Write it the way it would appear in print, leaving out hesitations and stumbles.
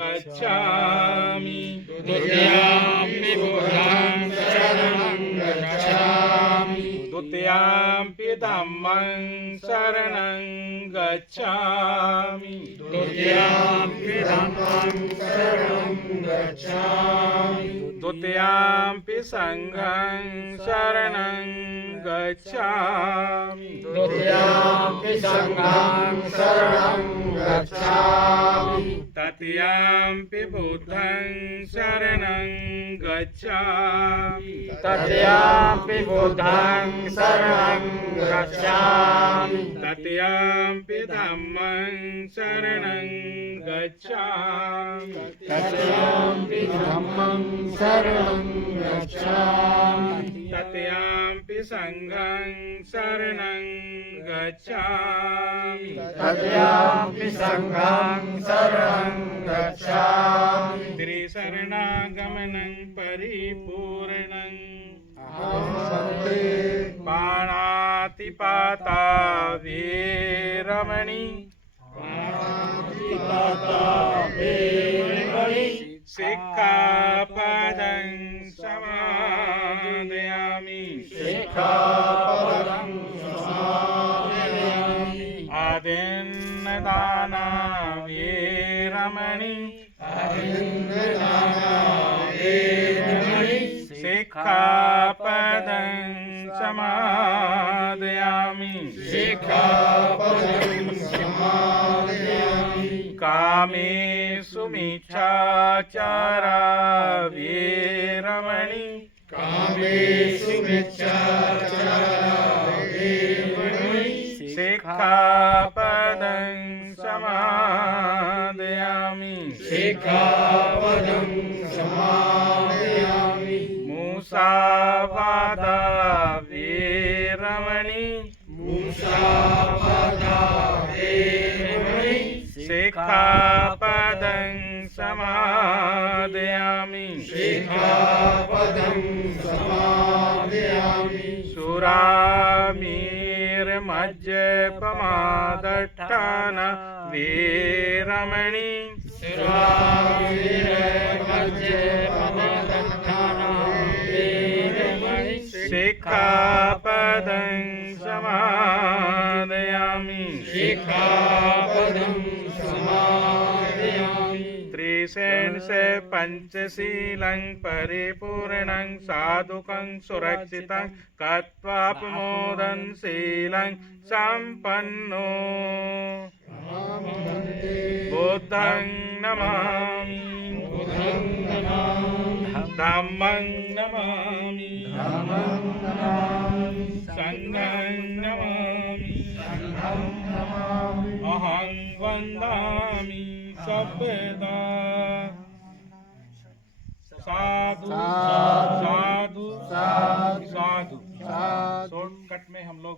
गच्छामि द्वितीयंपि बुद्धं शरणं गच्छामि द्वितीयंपि धम्मं शरणं गच्छामि द्वितीयंपि धम्मं शरणं गच्छामि द्वितीयंपि संघं शरणं गच्छामि द्वितीयंपि संघं शरणं गच्छामि तृतीयंपि बुद्धं शरणं गच्छामि तृतीयंपि बुद्धं शरणं गच्छामि तृतीयंपि धम्मं शरणं गच्छामि तृतीयंपि धम्मं शरणं गच्छामि तृतीयंपि संघं शरणं गच्छामि तृतीयंपि संघं शरणं गच्छामि त्रिशरणागमनं परिपूर्णं वन्दे पाणातिपाता वीरमणि पाणातिपाता वीरमणि सिक्खापदं समादयामि सिक्खापदं समादयामि आदिन्नदाना वीरमणि अभिन्नदाना वीरमणि सिक्खापदं समादयामि सिक्खापदं समादयामि कामेषु मिच्छाचारा वीरमणि कामेषु मिच्छाचारा वीरमणि सिक्खापदं समादयामि सिक्खापदं समादयामि मुसावादा वीरमणि मुसावादा वीरमणि सिक्खापदं समादयामि सिक्खापदं समादयामि सुरामीर्मज्जपमादट्टान वीरमणि सिक्खापदं समादयामि सिक्खापदं समादयामि त्रिशेनसे पंचशीलं परिपूर्णं साधुकं सुरक्षितं कत्वापमोदन् शीलं सम्पन्नो बुद्धं नमामि धम्मं नमामि संघं नमामि अहं वन्दामि सर्वदा साधु साधु